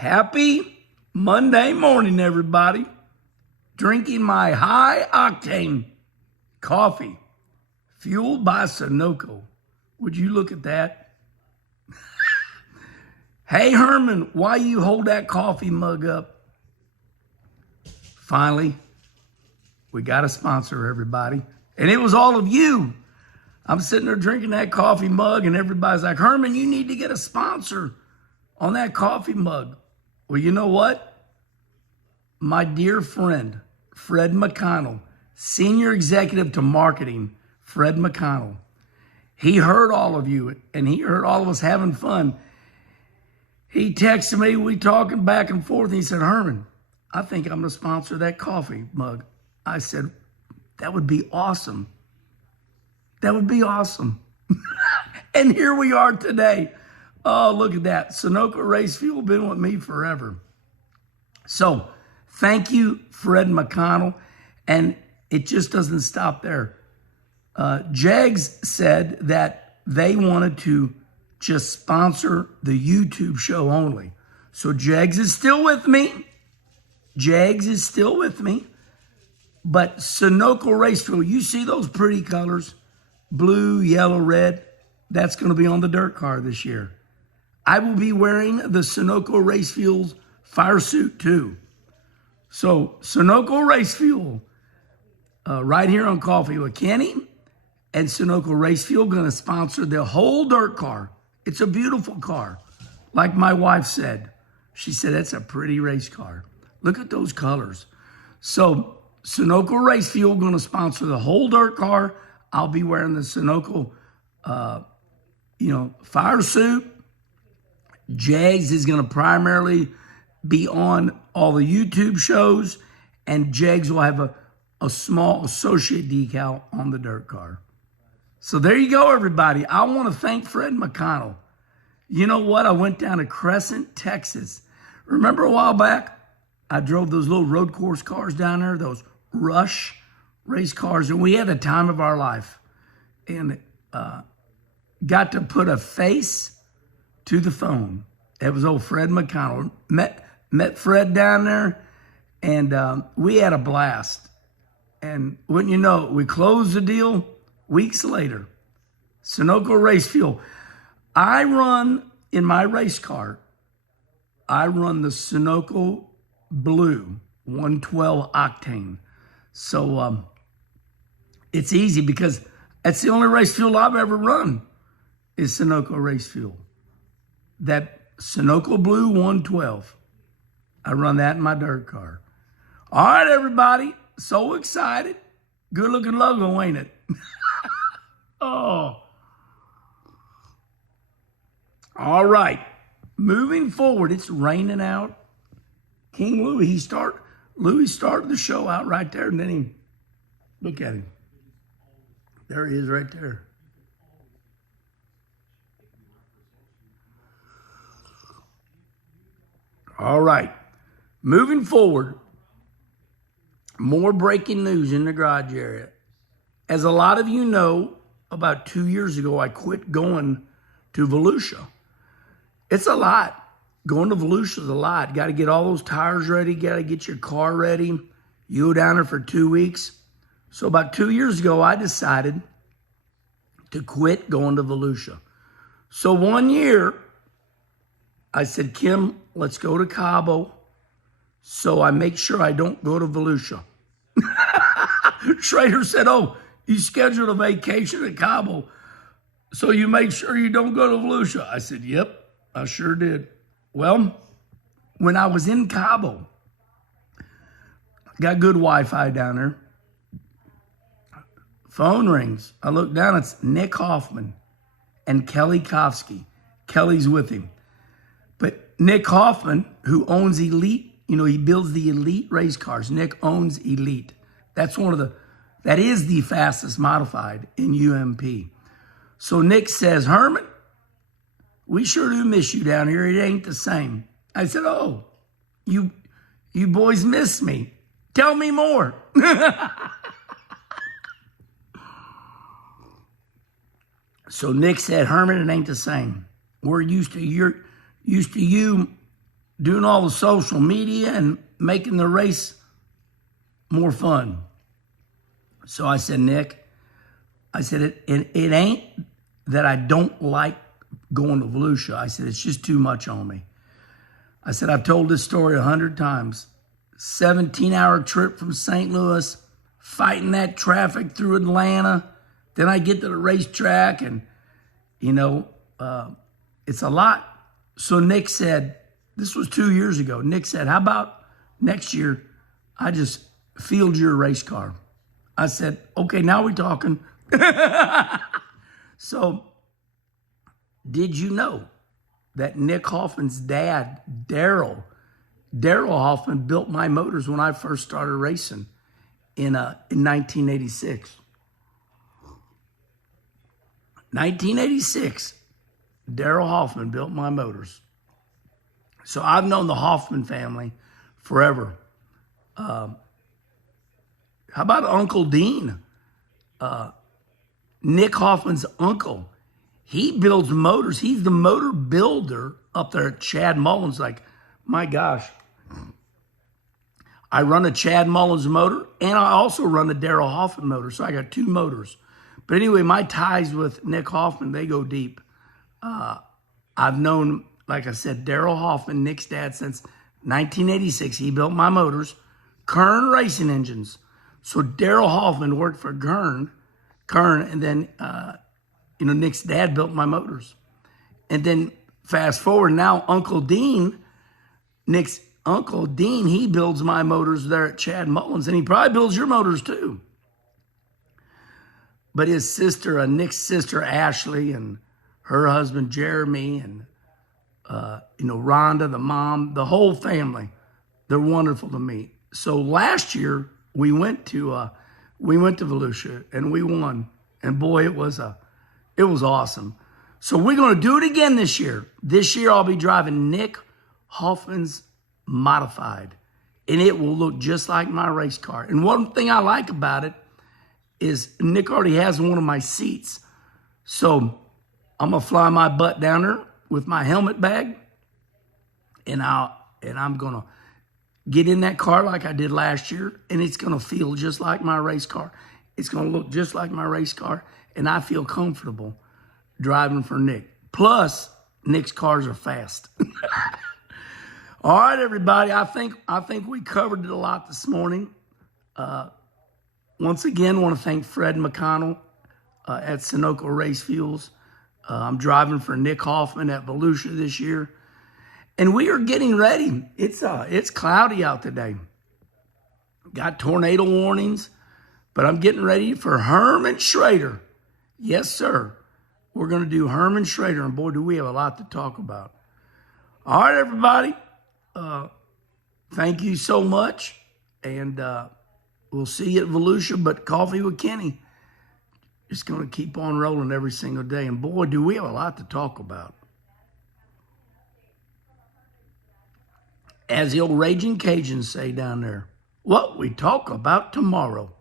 Happy Monday morning, everybody. Drinking my high-octane coffee, fueled by Sunoco. Would you look at that? Hey, Herman, why you hold that coffee mug up? Finally, we got a sponsor, everybody. And it was all of you. I'm sitting there drinking that coffee mug, and everybody's like, Herman, you need to get a sponsor on that coffee mug. Well, you know what? My dear friend, Fred McConnell, Senior Executive to Marketing, Fred McConnell, he heard all of you, and he heard all of us having fun. He texted me, we talking back and forth, and he said, Herman, I think I'm going to sponsor that coffee mug. I said, that would be awesome. That would be awesome. And here we are today. Oh, look at that. Sunoco Race Fuel been with me forever. So thank you, Fred McConnell. And it just doesn't stop there. JEGS said that they wanted to just sponsor the YouTube show only. So JEGS is still with me. JEGS is still with me. But Sunoco Race Fuel, you see those pretty colors? Blue, yellow, red. That's going to be on the dirt car this year. I will be wearing the Sunoco Race Fuel's fire suit too. So Sunoco Race Fuel, right here on Coffee with Kenny, and Sunoco Race Fuel going to sponsor the whole dirt car. It's a beautiful car. Like my wife said, she said, it's a pretty race car. Look at those colors. So Sunoco Race Fuel going to sponsor the whole dirt car. I'll be wearing the Sunoco, fire suit. JEGS is going to primarily be on all the YouTube shows, and JEGS will have a small associate decal on the dirt car. So there you go, everybody. I want to thank Fred McConnell. You know what? I went down to Crescent, Texas. Remember a while back, I drove those little road course cars down there, those Rush race cars, and we had the time of our life. And got to put a face to the phone. It was old Fred McConnell. Met Fred down there, and we had a blast. And wouldn't you know it, we closed the deal weeks later. Sunoco Race Fuel. I run, in my race car, I run the Sunoco Blue 112 octane. So it's easy because that's the only race fuel I've ever run is Sunoco Race Fuel. That Sunoco Blue 112. I run that in my dirt car. All right, everybody. So excited. Good looking logo, ain't it? Oh. All right. Moving forward, it's raining out. King Louis, Louis started the show out right there, and then he, look at him. There he is right there. All right. Moving forward, more breaking news in the garage area. As a lot of you know, about 2 years ago, I quit going to Volusia. It's a lot. Going to Volusia is a lot. Got to get all those tires ready. Got to get your car ready. You go down there for 2 weeks. So about 2 years ago, I decided to quit going to Volusia. So 1 year, I said, Kim, let's go to Cabo so I make sure I don't go to Volusia. Schrader said, oh, you scheduled a vacation at Cabo, so you make sure you don't go to Volusia. I said, yep, I sure did. Well, when I was in Cabo, got good Wi-Fi down there. Phone rings. I look down, it's Nick Hoffman and Kelly Kofsky. Kelly's with him. But Nick Hoffman, who owns Elite, he builds the Elite race cars. Nick owns Elite. That is the fastest modified in UMP. So Nick says, Herman, we sure do miss you down here. It ain't the same. I said, oh, you boys miss me. Tell me more. So Nick said, Herman, it ain't the same. We're used to you doing all the social media and making the race more fun. So I said, Nick, I said, it ain't that I don't like going to Volusia. I said, it's just too much on me. I said, I've told this story 100 times. 17-hour trip from St. Louis, fighting that traffic through Atlanta. Then I get to the racetrack and, it's a lot. So Nick said, this was 2 years ago. Nick said, how about next year I just field your race car? I said, okay, now we're talking. So did you know that Nick Hoffman's dad, Daryl Hoffman, built my motors when I first started racing in 1986? 1986, Daryl Hoffman built my motors. So I've known the Hoffman family forever. How about Uncle Dean? Nick Hoffman's uncle. He builds motors. He's the motor builder up there at Chad Mullins. Like, my gosh. I run a Chad Mullins motor, and I also run a Daryl Hoffman motor. So I got 2 motors. But anyway, my ties with Nick Hoffman, they go deep. I've known, like I said, Daryl Hoffman, Nick's dad, since 1986. He built my motors, Kern Racing Engines. So Daryl Hoffman worked for Kern, and then, Nick's dad built my motors. And then fast forward now, Uncle Dean, Nick's Uncle Dean, he builds my motors there at Chad Mullins, and he probably builds your motors too. But his sister, Nick's sister, Ashley, and her husband, Jeremy, and, Rhonda, the mom, the whole family, they're wonderful to me. So last year, we went to Volusia, and we won. And boy, it was awesome. So we're going to do it again this year. This year, I'll be driving Nick Hoffman's modified, and it will look just like my race car. And one thing I like about it is Nick already has one of my seats. So I'm going to fly my butt down there with my helmet bag, and I'm going to get in that car like I did last year, and it's going to feel just like my race car. It's going to look just like my race car, and I feel comfortable driving for Nick. Plus, Nick's cars are fast. All right, everybody. I think we covered it a lot this morning. Once again, want to thank Fred McConnell at Sunoco Race Fuels. I'm driving for Nick Hoffman at Volusia this year. And we are getting ready. It's cloudy out today. Got tornado warnings, but I'm getting ready for Herman Schrader. Yes, sir. We're going to do Herman Schrader, and boy, do we have a lot to talk about. All right, everybody. Thank you so much, and we'll see you at Volusia, but Coffee with Kenny is going to keep on rolling every single day, and boy, do we have a lot to talk about. As the old Raging Cajuns say down there, what we talk about tomorrow.